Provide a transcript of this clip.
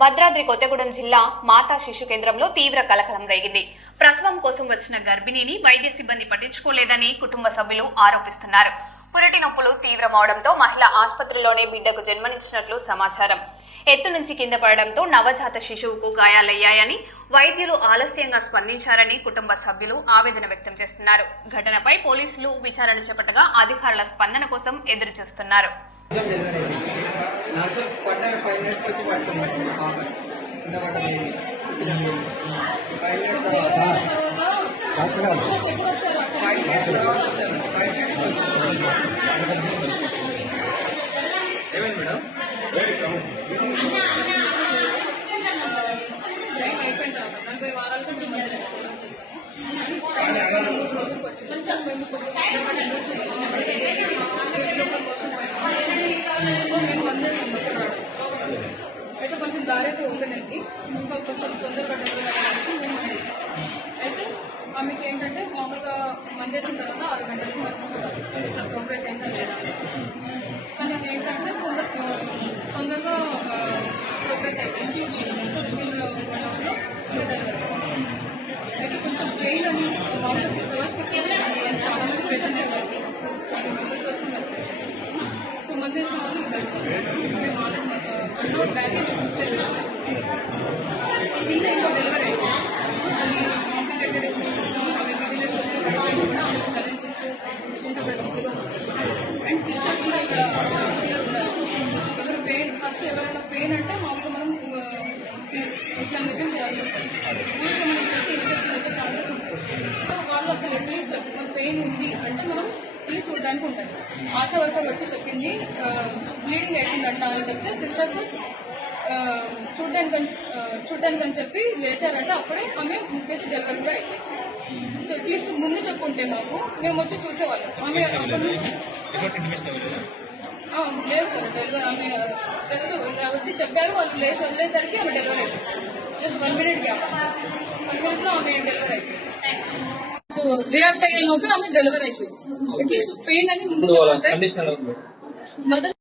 భద్రాద్రి కొత్తగూడెం జిల్లా మాతా శిశు కేంద్రంలో తీవ్ర కలకలం రేగింది. ప్రసవం కోసం వచ్చిన గర్భిణిని వైద్య సిబ్బంది పట్టించుకోలేదని కుటుంబ సభ్యులు ఆరోపిస్తున్నారు. పురిటి నొప్పులు తీవ్రమవడంతో మహిళ ఆసుపత్రిలోనే బిడ్డకు జన్మనిచ్చినట్లు సమాచారం. ఎత్తు నుంచి కింద పడడంతో నవజాత శిశువుకు గాయాలయ్యాయని, వైద్యులు ఆలస్యంగా స్పందించారని కుటుంబ సభ్యులు ఆవేదన వ్యక్తం చేస్తున్నారు. ఘటనపై పోలీసులు విచారణ చేపట్టగా అధికారుల స్పందన కోసం ఎదురు చూస్తున్నారు. అయితే కొంచెం దారి అయితే ఓపెన్ అయింది. ఇంకా కొంచెం తొందరగా డెలివరీ అవ్వడానికి మేము మందేసాం. అయితే ఆమెకి ఏంటంటే మామూలుగా మందేసిన తర్వాత 6 గంటలకు మనం ఇట్లా ప్రోగ్రెస్ అయిందా లేదా, కానీ అది ఏంటంటే తొందరగా ప్రోగ్రెస్ అయిపోయింది. అయితే కొంచెం పెయిన్ అనేది మామూలుగా 6 అవర్స్కి వచ్చేసి చాలా మంది పేషెంట్ వెళ్ళండి 40 మెంబర్స్ వరకు వెళ్తారు. సో మందేసిన వాళ్ళు మేము ఆల్రెడీ బ్యాగేజ్ చూసేసి వచ్చాము. ఇంకా డెలివరీ అయింది. అది కాంప్లికేటెడ్ ఆమె బిజినెస్ వచ్చి కూడా ఆమెకు సరెన్స్ చూసుకుంటే అక్కడ బిజీగా ఉంటుంది. అండ్ సిస్టర్స్ కూడా ఇక్కడ ఉన్నారు. ఎవరు పెయిన్ ఫస్ట్ ఎవరైనా పెయిన్ అంటే మామూలుగా మనం ఎగ్జామినేషన్ చేయాల్సి వస్తుంది. ఊరికే మనం చేస్తే ఇన్ఫెక్షన్ వచ్చే ఛాన్సెస్ ఉంటుంది. సో వాళ్ళు అసలు అట్లీస్ట్ మన పెయిన్ ఉంది అంటే మనం వెళ్ళి చూడడానికి ఉంటుంది. ఆశా వర్కర్ వచ్చి చెప్పింది బ్లీడింగ్ అయిపోయిందంట అని చెప్తే సిస్టర్స్ చూడ్డానికి అని చెప్పి లేచారంటే అప్పుడే ఆమె ముగ్గేసి డెలివరీ కూడా అయిపోయింది. సో అట్లీస్ట్ ముందు చెప్పుంటే మాకు మేము వచ్చి చూసేవాళ్ళం. ఆమె లేదు సార్ డెలివరీ ఆమె జస్ట్ వచ్చి చెప్పారు. వాళ్ళు లేచి వెళ్ళేసరికి ఆమె డెలివరీ అయిపోయింది. జస్ట్ 1 minute గ్యాప్, 1 minute లో ఆమె డెలివరీ అయిపోయింది. సో రియాక్ట్ అయ్యే లోపల ఆమె డెలివరీ అయిపోయింది. అట్లీస్ట్ పెయిన్ అని ముందు మదర్